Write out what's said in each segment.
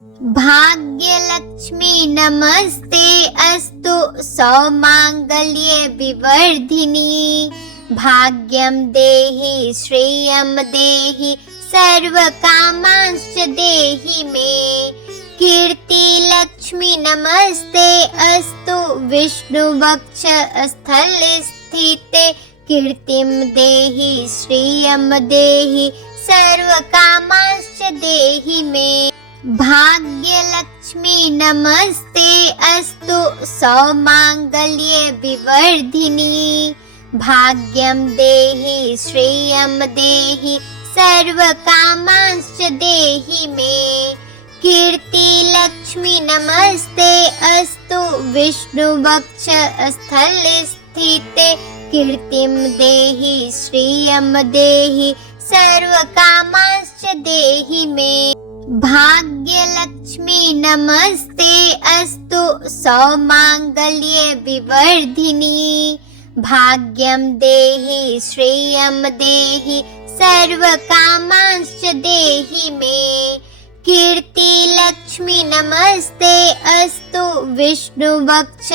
भाग्यलक्ष्मी नमस्ते अस्तु सौमांगल्ये विवर्धिनी। भाग्यं देहि श्रेयं देहि सर्वकामांश्च देहि मे। कीर्तिलक्ष्मी नमस्ते अस्तु विष्णुवक्ष स्थले स्थिते। कीर्तिं देहि श्रियं देहि सर्वकामांश्च देहि मे। भाग्यलक्ष्मी नमस्ते अस्तु सौमांगल्ये विवर्धिनी। भाग्यं देहि श्रेयं देहि सर्वकामांश्च देहि मे। कीर्तिलक्ष्मी नमस्ते अस्तु विष्णुवक्ष स्थले स्थिते। कीर्तिं देहि श्रियं देहि सर्वकामांश्च देहि मे। भाग्यलक्ष्मी नमस्ते अस्तु सौमांगल्ये विवर्धिनी। भाग्यं देहि श्रेयं देहि सर्वकामांश्च देहि मे। कीर्तिलक्ष्मी नमस्ते अस्तु विष्णुवक्ष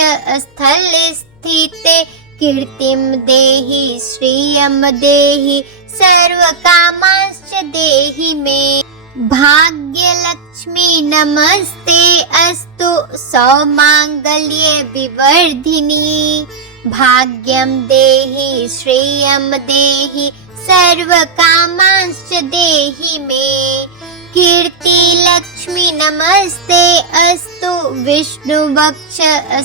स्थले स्थिते। कीर्तिं देहि श्रियं देहि सर्वकामांश्च देहि मे। भाग्यलक्ष्मी नमस्ते अस्तु सौमांगल्ये विवर्धिनी। भाग्यं देहि श्रेयं देहि सर्वकामांश्च देहि मे। कीर्तिलक्ष्मी नमस्ते अस्तु विष्णुवक्ष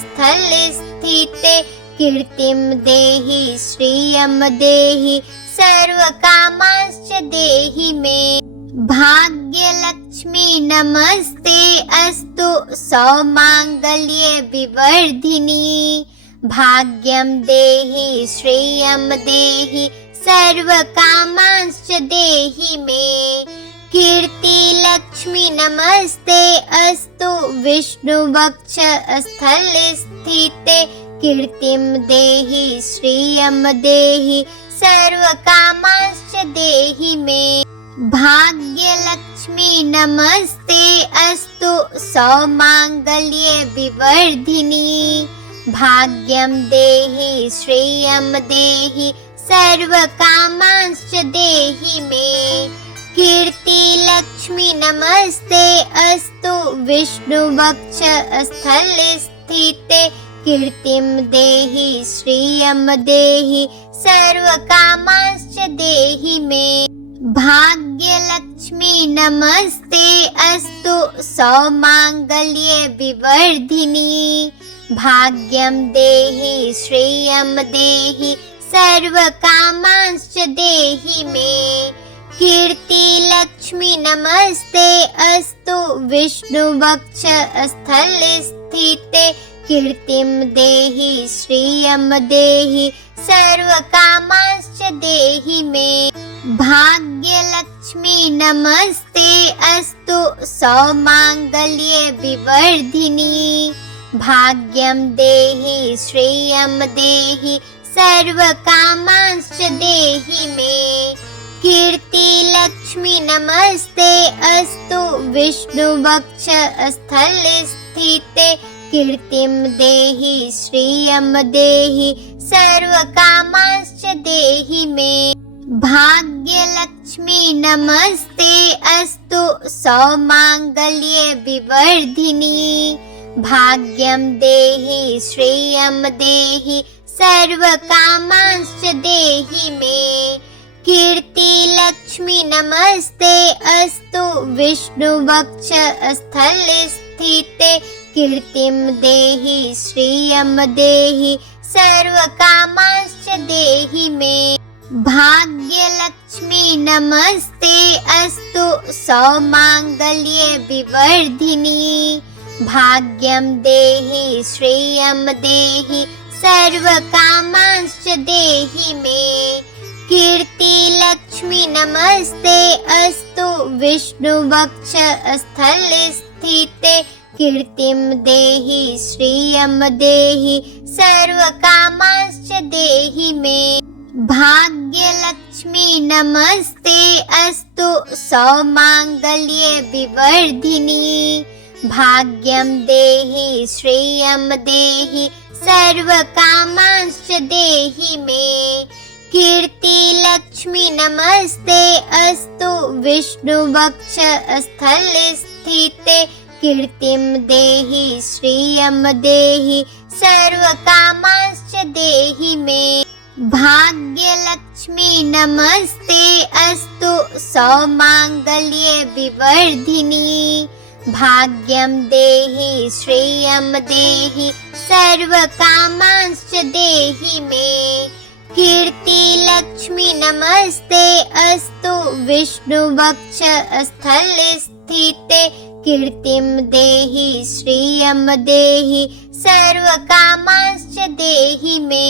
स्थले स्थिते। कीर्तिं देहि श्रियं देहि सर्वकामांश्च देहि मे। भाग्यलक्ष्मी नमस्ते अस्तु सौमांगल्ये विवर्धिनी। भाग्यं देहि श्रेयं देहि सर्वकामांश्च देहि मे। कीर्तिलक्ष्मी नमस्ते अस्तु विष्णुवक्ष स्थले स्थिते। कीर्तिं देहि श्रियं देहि सर्वकामांश्च देहि मे। भाग्यलक्ष्मी नमस्ते अस्तु सौमांगल्ये विवर्धिनी। भाग्यं देहि श्रेयं देहि सर्वकामांश्च देहि मे। कीर्तिलक्ष्मी नमस्ते अस्तु विष्णुवक्ष स्थले स्थिते। कीर्तिं देहि श्रियं देहि सर्वकामांश्च देहि मे। भाग्यलक्ष्मी नमस्ते अस्तु सौमांगल्ये विवर्धिनी। भाग्यं देहि श्रेयं देहि सर्वकामांश्च देहि मे। कीर्तिलक्ष्मी नमस्ते अस्तु विष्णुवक्ष स्थले स्थिते। कीर्तिं देहि श्रियं देहि सर्वकामांश्च देहि मे। भाग्यलक्ष्मी नमस्ते अस्तु सौमांगल्ये विवर्धिनी। भाग्यं देहि श्रेयं देहि सर्वकामांश्च देहि मे। कीर्तिलक्ष्मी नमस्ते अस्तु विष्णुवक्ष स्थले स्थिते। कीर्तिं देहि श्रियं देहि सर्वकामांश्च देहि मे। भाग्यलक्ष्मी नमस्ते अस्तु सौमांगल्ये विवर्धिनी। भाग्यं देहि श्रेयं देहि सर्वकामांश्च देहि मे। कीर्तिलक्ष्मी नमस्ते अस्तु विष्णुवक्ष स्थले स्थिते। कीर्तिं देहि श्रियं देहि सर्वकामांश्च देहि मे। भाग्यलक्ष्मी नमस्ते अस्तु सौमांगल्ये विवर्धिनी। भाग्यं देहि श्रेयं देहि सर्वकामांश्च देहि मे। कीर्तिलक्ष्मी नमस्ते अस्तु विष्णुवक्ष स्थले स्थिते। कीर्तिं देहि श्रियं देहि सर्वकामांश्च देहि मे। भाग्यलक्ष्मी भाग्यलक्ष्मी नमस्ते अस्तु सौमांगल्ये विवर्धिनी भाग्यं देहि श्रियं देहि सर्वकामांश्च देहि मे कीर्तिलक्ष्मी नमस्ते अस्तु विष्णुवक्ष स्थले स्थिते कीर्तिं देहि श्रियं देहि सर्वकामांश्च देहि मे भाग्यलक्ष्मी नमस्ते अस्तु सौमांगल्ये विवर्धिनी भाग्यं देहि श्रियं देहि सर्वकामांश्च देहि मे कीर्तिलक्ष्मी नमस्ते अस्तु विष्णुवक्ष स्थले स्थिते कीर्तिं देहि श्रियं देहि सर्वकामांश्च देहि मे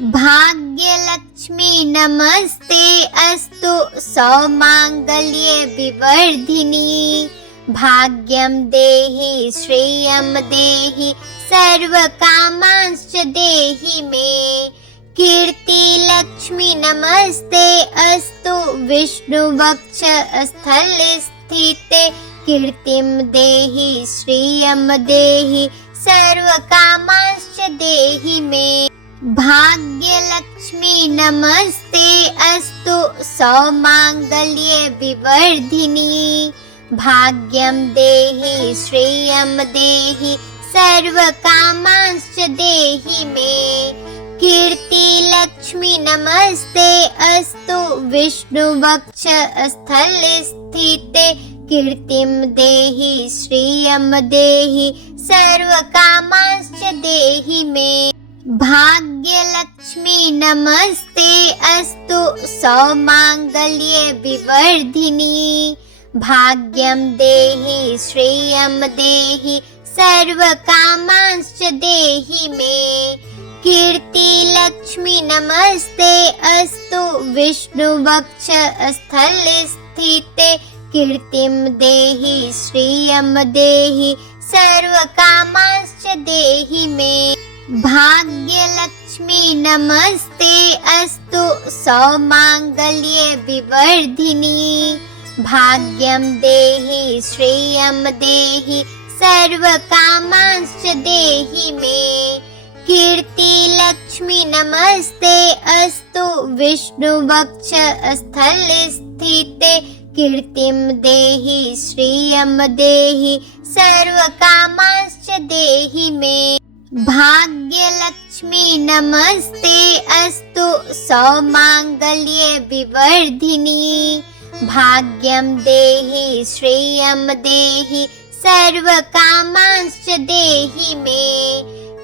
भाग्यलक्ष्मी नमस्ते अस्तु सौमांगल्ये विवर्धिनी भाग्यं देहि श्रियं देहि सर्वकामांश्च देहि मे कीर्तिलक्ष्मी नमस्ते अस्तु विष्णुवक्ष स्थले स्थिते कीर्तिं देहि श्रियं देहि सर्वकामांश्च देहि मे भाग्यलक्ष्मी नमस्ते अस्तु सौमांगल्ये विवर्धिनी भाग्यं देहि श्रियं देहि सर्वकामांश्च देहि मे कीर्तिलक्ष्मी नमस्ते अस्तु विष्णुवक्ष स्थले स्थिते कीर्तिं देहि श्रियं देहि सर्वकामांश्च देहि मे भाग्यलक्ष्मी नमस्ते अस्तु सौमांगल्ये विवर्धिनी भाग्यं देहि श्रियं देहि सर्वकामांश्च देहि मे कीर्तिलक्ष्मी नमस्ते अस्तु विष्णुवक्ष स्थले स्थिते कीर्तिं देहि श्रियं देहि सर्वकामांश्च देहि मे भाग्यलक्ष्मी नमस्ते अस्तु सौमांगल्ये विवर्धिनी भाग्यं देहि श्रियं देहि सर्वकामांश्च देहि मे कीर्तिलक्ष्मी नमस्ते अस्तु विष्णुवक्ष स्थले स्थिते कीर्तिं देहि श्रियं देहि सर्वकामांश्च देहि मे भाग्यलक्ष्मी नमस्ते अस्तु सौमांगल्ये विवर्धिनी भाग्यं देहि श्रियं देहि सर्वकामांश्च देहि मे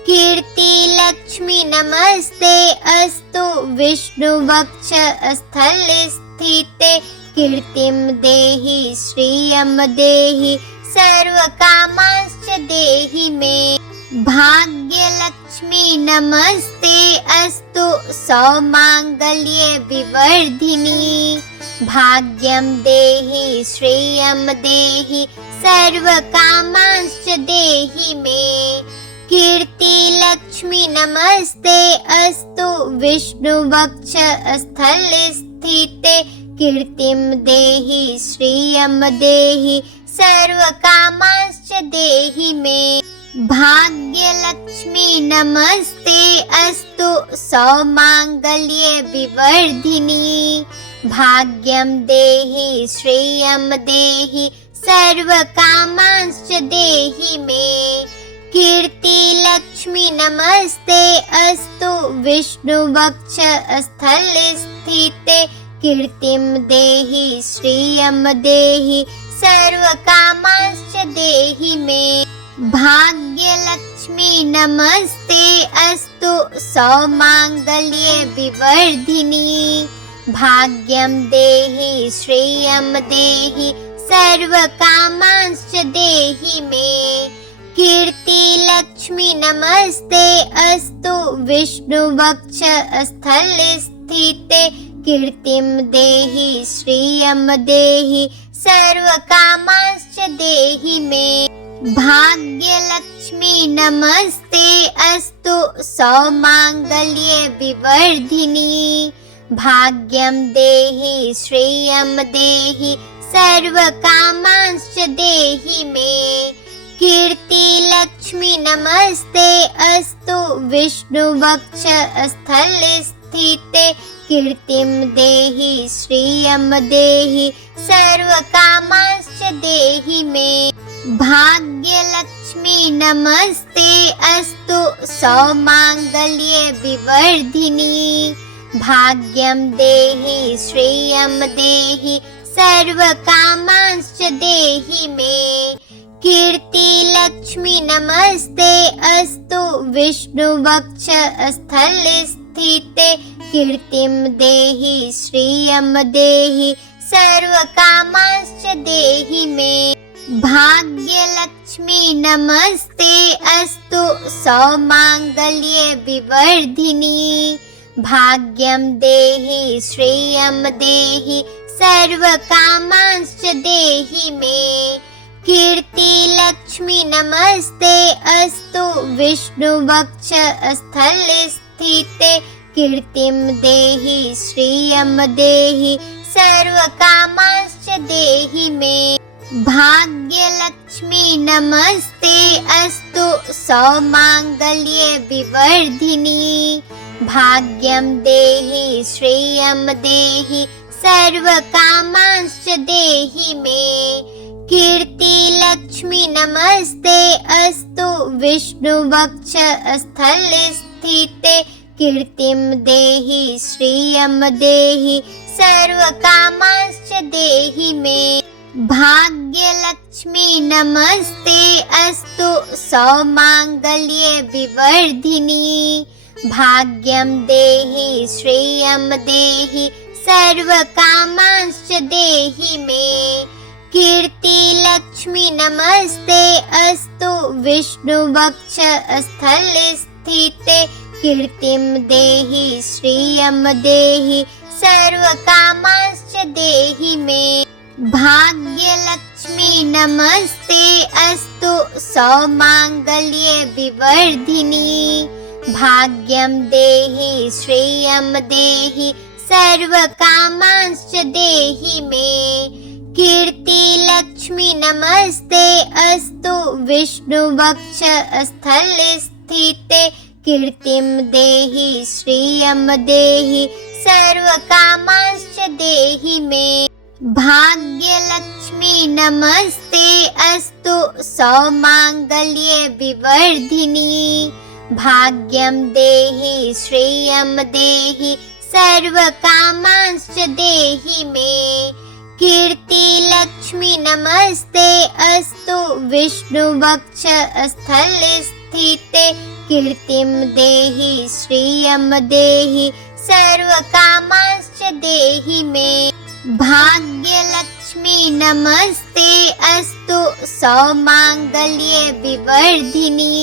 कीर्तिलक्ष्मी नमस्ते अस्तु विष्णुवक्ष स्थले स्थिते कीर्तिं देहि श्रियं देहि सर्वकामांश्च देहि मे भाग्यलक्ष्मी नमस्ते अस्तु सौमांगल्ये विवर्धिनी भाग्यं देहि श्रियं देहि सर्वकामांश्च देहि मे कीर्तिलक्ष्मी नमस्ते अस्तु विष्णुवक्ष स्थले स्थिते कीर्तिं देहि श्रियं देहि सर्वकामांश्च देहि मे भाग्यलक्ष्मी नमस्ते अस्तु सौमांगल्ये विवर्धिनी भाग्यं देहि श्रियं देहि सर्वकामांश्च देहि मे कीर्तिलक्ष्मी नमस्ते अस्तु विष्णुवक्ष स्थले स्थिते कीर्तिं देहि श्रियं देहि सर्वकामांश्च देहि मे भाग्यलक्ष्मी नमस्ते अस्तु सौमांगल्ये विवर्धिनी भाग्यं देहि श्रियं देहि सर्वकामांश्च देहि मे कीर्तिलक्ष्मी नमस्ते अस्तु विष्णुवक्ष स्थले स्थिते कीर्तिं देहि श्रियं देहि सर्वकामांश्च देहि मे भाग्यलक्ष्मी नमस्ते अस्तु सौमांगल्ये विवर्धिनी भाग्यं देहि श्रियं देहि सर्वकामांश्च देहि मे। कीर्ति लक्ष्मी नमस्ते अस्तु विष्णुवक्षस्थले स्थिते। कीर्तिं देहि श्रियं देहि सर्वकामांश्च देहि मे। भाग्यलक्ष्मी नमस्ते अस्तु सौमांगल्ये विवर्धिनी। भाग्यं देहि श्रियं देहि सर्वकामांश्च देहि मे। कीर्ति लक्ष्मी नमस्ते अस्तु विष्णुवक्षस्थले स्थिते। कीर्तिं देहि श्रियं देहि सर्वकामांश्च देहि मे। भाग्यलक्ष्मी नमस्ते अस्तु सौमांगल्ये विवर्धिनी। भाग्यं देहि श्रियं देहि सर्वकामांश्च देहि मे। कीर्ति लक्ष्मी नमस्ते अस्तु विष्णुवक्षस्थले स्थिते। कीर्तिं देहि श्रियं देहि सर्वकामांश्च देहि मे। भाग्यलक्ष्मी नमस्ते अस्तु सौमांगल्ये विवर्धिनी। भाग्यं देहि श्रियं देहि सर्वकामांश्च देहि मे। कीर्ति लक्ष्मी नमस्ते अस्तु विष्णुवक्षस्थले स्थिते। कीर्तिं देहि श्रियं देहि सर्वकामांश्च देहि मे। भाग्यलक्ष्मी नमस्ते अस्तु सौमांगल्ये विवर्धिनी। भाग्यं देहि श्रियं देहि सर्वकामांश्च देहि मे। कीर्ति लक्ष्मी नमस्ते अस्तु विष्णुवक्षस्थले स्थिते। कीर्तिं देहि श्रियं देहि सर्वकामांश्च देहि मे। भाग्यलक्ष्मी नमस्ते अस्तु सौमांगल्ये विवर्धिनी। भाग्यं देहि श्रियं देहि सर्वकामांश्च देहि मे। कीर्ति लक्ष्मी नमस्ते अस्तु विष्णुवक्षस्थले स्थिते। कीर्तिं देहि श्रियं देहि सर्वकामांश्च देहि मे। भाग्यलक्ष्मी नमस्ते अस्तु सौमांगल्ये विवर्धिनी। भाग्यं देहि श्रियं देहि सर्वकामांश्च देहि मे। कीर्ति लक्ष्मी नमस्ते अस्तु विष्णुवक्षस्थले स्थिते। कीर्तिं देहि श्रियं देहि सर्वकामांश्च देहि मे। भाग्यलक्ष्मी नमस्ते अस्तु सौमांगल्ये विवर्धिनी।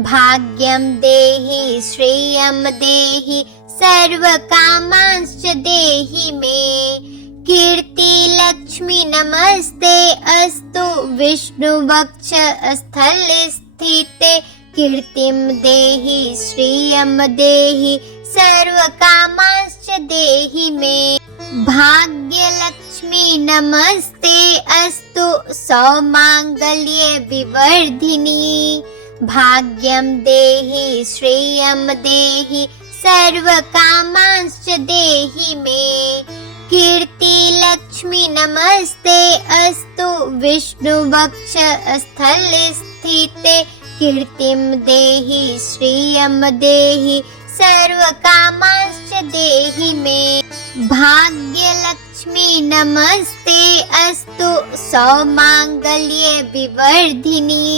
भाग्यं देहि श्रियं देहि सर्वकामांश्च देहि मे। कीर्ति लक्ष्मी नमस्ते अस्तु विष्णुवक्षस्थले स्थिते। कीर्तिं देहि श्रियं देहि सर्वकामांश्च देहि मे। भाग्यलक्ष्मी नमस्ते अस्तु सौमांगल्ये विवर्धिनी। भाग्यं देहि श्रियं देहि सर्वकामांश्च देहि मे। कीर्ति लक्ष्मी नमस्ते अस्तु विष्णुवक्षस्थले स्थिते। कीर्तिं देहि श्रियं देहि सर्वकामांश्च देहि मे। भाग्यलक्ष्मी नमस्ते अस्तु सौमांगल्ये विवर्धिनी।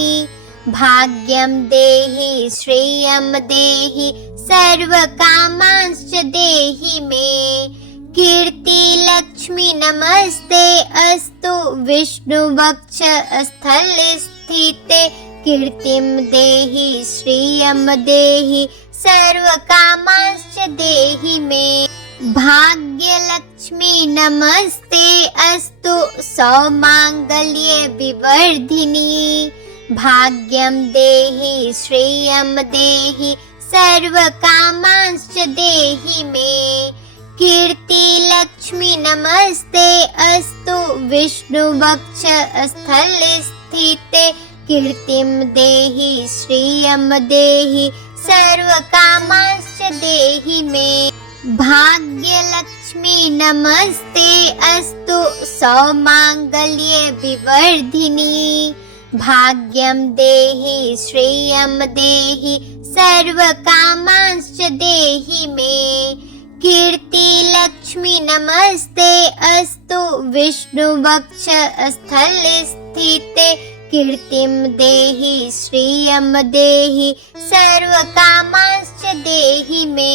भाग्यं देहि श्रियं देहि सर्वकामांश्च देहि मे। कीर्ति लक्ष्मी नमस्ते अस्तु विष्णुवक्षस्थले स्थिते। कीर्तिं देहि श्रियं देहि सर्वकामांश्च देहि मे। भाग्यलक्ष्मी नमस्ते अस्तु सौमांगल्ये विवर्धिनी। भाग्यं देहि श्रियं देहि सर्वकामांश्च देहि मे। कीर्ति लक्ष्मी नमस्ते अस्तु विष्णुवक्ष स्थल स्थिते कीर्तिं देहि श्रियं देहि सर्वकामांश्च देहि मे। भाग्यलक्ष्मी नमस्ते अस्तु सौमांगल्ये विवर्धिनी भाग्यं देहि श्रियं देहि सर्वकामांश्च देहि मे। कीर्ति लक्ष्मी नमस्ते अस्तु विष्णुवक्ष स्थल स्थिते कीर्तिं देहि श्रियं देहि सर्वकामांश्च देहि मे।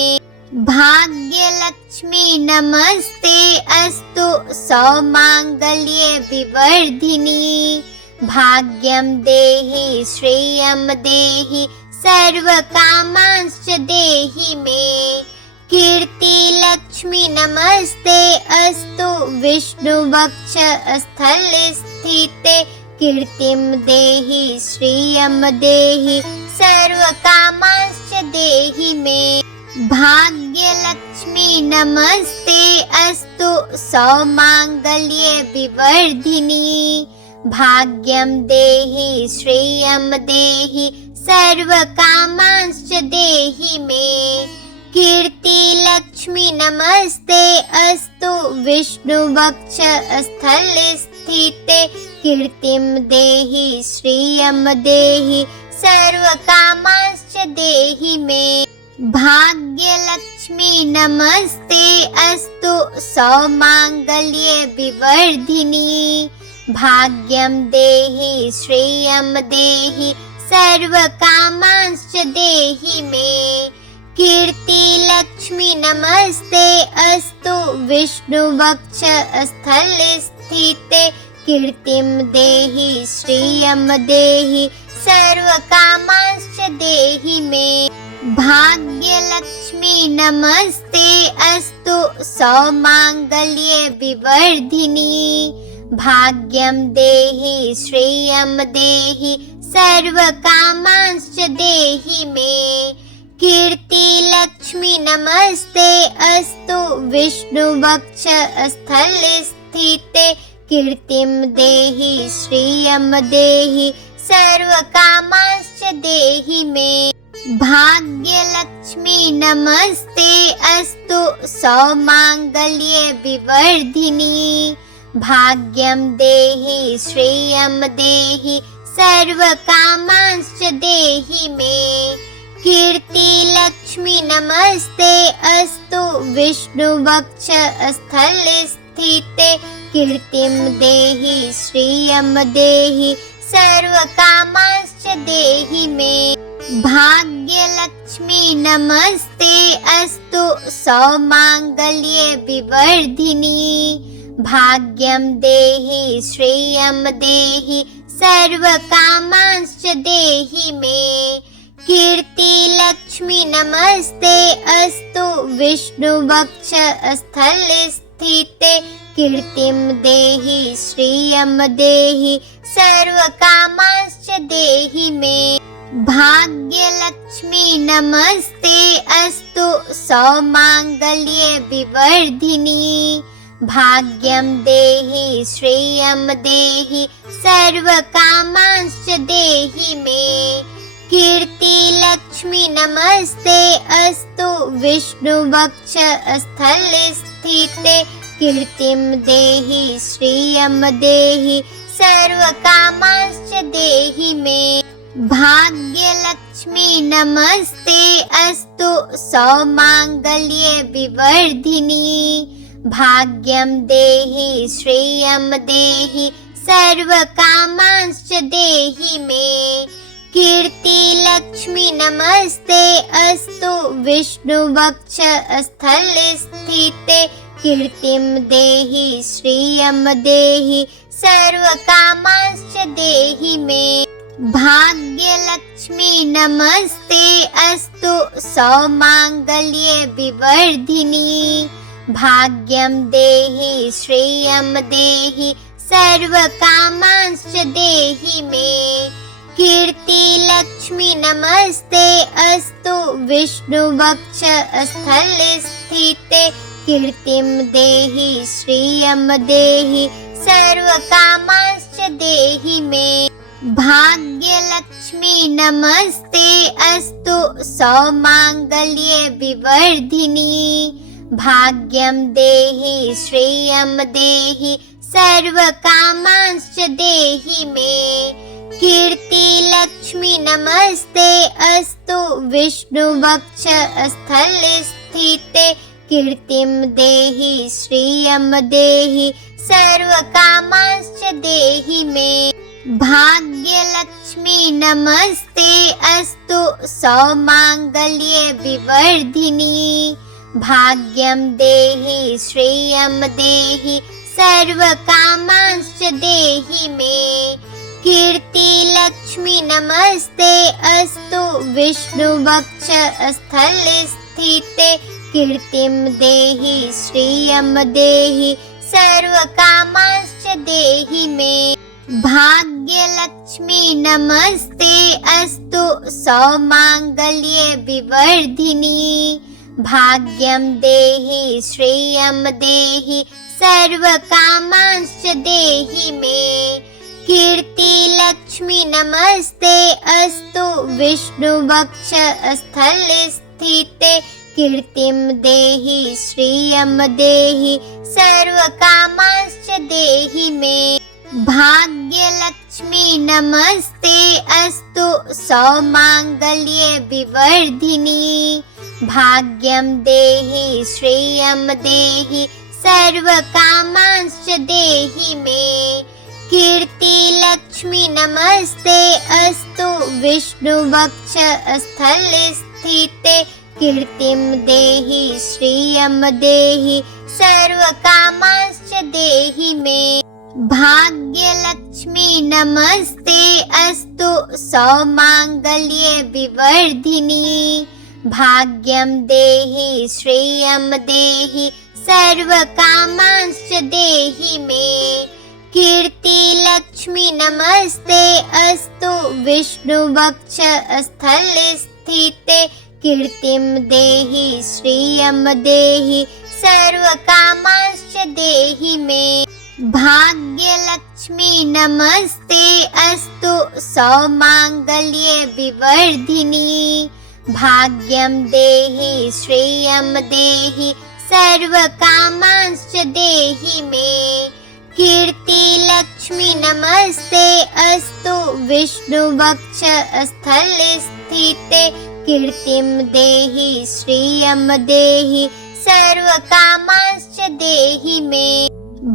भाग्यलक्ष्मी नमस्ते अस्तु सौमांगल्ये विवर्धिनी भाग्यं देहि श्रियं देहि सर्वकामांश्च देहि मे। कीर्ति लक्ष्मी नमस्ते अस्तु विष्णुवक्ष स्थल स्थिते कीर्तिं देहि श्रियं देहि सर्वकामांश्च देहि मे। भाग्यलक्ष्मी नमस्ते अस्तु सौमांगल्ये विवर्धिनी भाग्यं देहि श्रियं देहि सर्वकामांश्च देहि मे। कीर्ति लक्ष्मी नमस्ते अस्तु विष्णुवक्ष स्थल स्थिते कीर्तिं देहि श्रियं देहि सर्वकामांश्च देहि मे। भाग्यलक्ष्मी नमस्ते अस्तु सौमांगल्ये विवर्धिनी भाग्यं देहि श्रियं देहि सर्वकामांश्च देहि मे। कीर्ति लक्ष्मी नमस्ते अस्तु विष्णुवक्ष स्थल स्थिते कीर्तिं देहि श्रियं देहि सर्वकामांश्च देहि मे। भाग्यलक्ष्मी नमस्ते अस्तु सौमांगल्ये विवर्धिनी भाग्यं देहि श्रियं देहि सर्वकामांश्च देहि मे। कीर्ति लक्ष्मी नमस्ते अस्तु विष्णुवक्ष स्थल स्थिते कीर्तिं देहि श्रियं देहि सर्वकामांश्च देहि मे। भाग्यलक्ष्मी नमस्ते अस्तु सौमांगल्ये विवर्धिनी भाग्यं देहि श्रियं देहि सर्वकामांश्च देहि मे। कीर्ति लक्ष्मी नमस्ते अस्तु विष्णुवक्ष स्थल स्थिते कीर्तिं देहि श्रियं देहि सर्वकामांश्च देहि मे। भाग्यलक्ष्मी नमस्ते अस्तु सौमांगल्ये विवर्धिनी भाग्यं देहि श्रियं देहि सर्वकामांश्च देहि मे। कीर्ति लक्ष्मी नमस्ते अस्तु विष्णुवक्ष स्थल स्थिते कीर्तिं देहि श्रियं देहि सर्वकामांश्च देहि मे। भाग्यलक्ष्मी नमस्ते अस्तु सौमांगल्ये विवर्धिनी भाग्यं देहि श्रियं देहि सर्वकामांश्च देहि मे। कीर्ति लक्ष्मी नमस्ते अस्तु विष्णुवक्ष स्थल स्थिते कीर्तिं देहि श्रियं देहि सर्वकामांश्च देहि मे। भाग्यलक्ष्मी नमस्ते अस्तु सौमांगल्ये विवर्धिनी भाग्यं देहि श्रियं देहि सर्वकामांश्च देहि मे। कीर्ति लक्ष्मी नमस्ते अस्तु विष्णुवक्ष स्थल स्थिते कीर्तिं देहि श्रियं देहि सर्वकामांश्च देहि मे। भाग्यलक्ष्मी नमस्ते अस्तु सौमांगल्ये विवर्धिनी भाग्यं देहि श्रियं देहि सर्वकामांश्च देहि मे। कीर्ति लक्ष्मी नमस्ते अस्तु विष्णुवक्ष स्थल स्थिते कीर्तिं देहि श्रियं देहि सर्वकामांश्च देहि मे। भाग्यलक्ष्मी नमस्ते अस्तु सौमांगल्ये विवर्धिनी। भाग्यं देहि श्रियं देहि सर्वकामांश्च देहि मे। कीर्तिलक्ष्मी नमस्ते अस्तु विष्णुवक्ष स्थले स्थिते। कीर्तिं देहि श्रियं देहि सर्वकामांश्च देहि मे। भाग्यलक्ष्मी नमस्ते अस्तु सौमांगल्ये विवर्धिनी। भाग्यं देहि श्रियं देहि सर्वकामांश्च देहि मे। कीर्तिलक्ष्मी नमस्ते अस्तु विष्णुवक्ष स्थले स्थिते। कीर्तिं देहि श्रियं देहि सर्वकामांश्च देहि मे। भाग्यलक्ष्मी नमस्ते अस्तु सौमांगल्ये विवर्धिनी। भाग्यं देहि श्रियं देहि सर्वकामांश्च देहि मे। कीर्तिलक्ष्मी नमस्ते अस्तु विष्णुवक्ष स्थले स्थिते। कीर्तिं देहि श्रियं देहि सर्वकामांश्च देहि मे। भाग्यलक्ष्मी नमस्ते अस्तु सौमांगल्ये विवर्धिनी। भाग्यं देहि श्रियं देहि सर्वकामांश्च देहि मे। कीर्तिलक्ष्मी नमस्ते अस्तु विष्णुवक्ष स्थले स्थिते। कीर्तिं देहि श्रियं देहि सर्वकामांश्च देहि मे। भाग्यलक्ष्मी नमस्ते अस्तु सौमांगल्ये विवर्धिनी। भाग्यं देहि श्रियं देहि सर्वकामांश्च देहि मे। कीर्तिलक्ष्मी नमस्ते अस्तु विष्णुवक्ष स्थले स्थिते। कीर्तिं देहि श्रियं देहि सर्वकामांश्च देहि मे। भाग्यलक्ष्मी नमस्ते अस्तु सौमांगल्ये विवर्धिनी। भाग्यं देहि श्रियं देहि सर्वकामांश्च देहि मे। कीर्तिलक्ष्मी नमस्ते अस्तु विष्णुवक्ष स्थले स्थिते। कीर्तिं देहि श्रियं देहि सर्वकामांश्च देहि मे।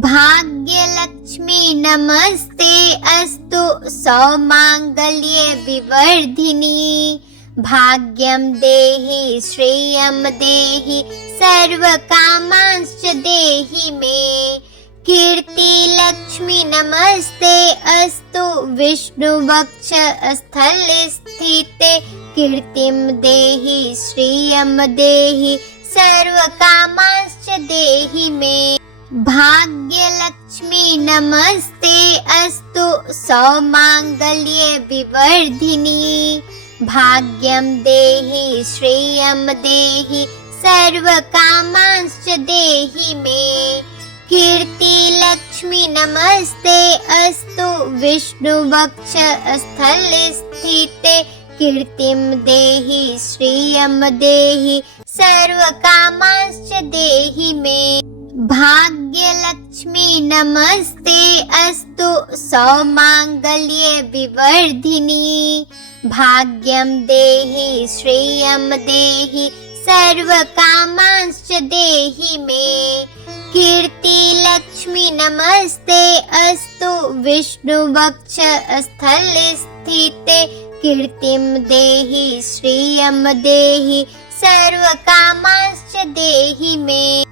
भाग्यलक्ष्मी नमस्ते अस्तु सौमांगल्ये विवर्धिनी। भाग्यं देहि श्रियं देहि सर्वकामांश्च देहि मे। कीर्तिलक्ष्मी नमस्ते अस्तु विष्णुवक्ष स्थले स्थिते। कीर्तिं देहि श्रियं देहि सर्वकामांश्च देहि मे। भाग्यलक्ष्मी नमस्ते अस्तु सौमांगल्ये विवर्धिनी। भाग्यं देहि श्रियं देहि सर्वकामांश्च देहि मे। कीर्तिलक्ष्मी नमस्ते अस्तु विष्णुवक्ष स्थले स्थिते। कीर्तिं देहि श्रियं देहि सर्वकामांश्च देहि मे। भाग्यलक्ष्मी नमस्ते अस्तु सौमांगल्ये विवर्धिनी। भाग्यं देहि श्रियं देहि सर्वकामांश्च देहि मे। कीर्तिलक्ष्मी नमस्ते अस्तु विष्णुवक्ष स्थले स्थिते। कीर्तिं देहि श्रियं देहि सर्वकामांश्च देहि मे।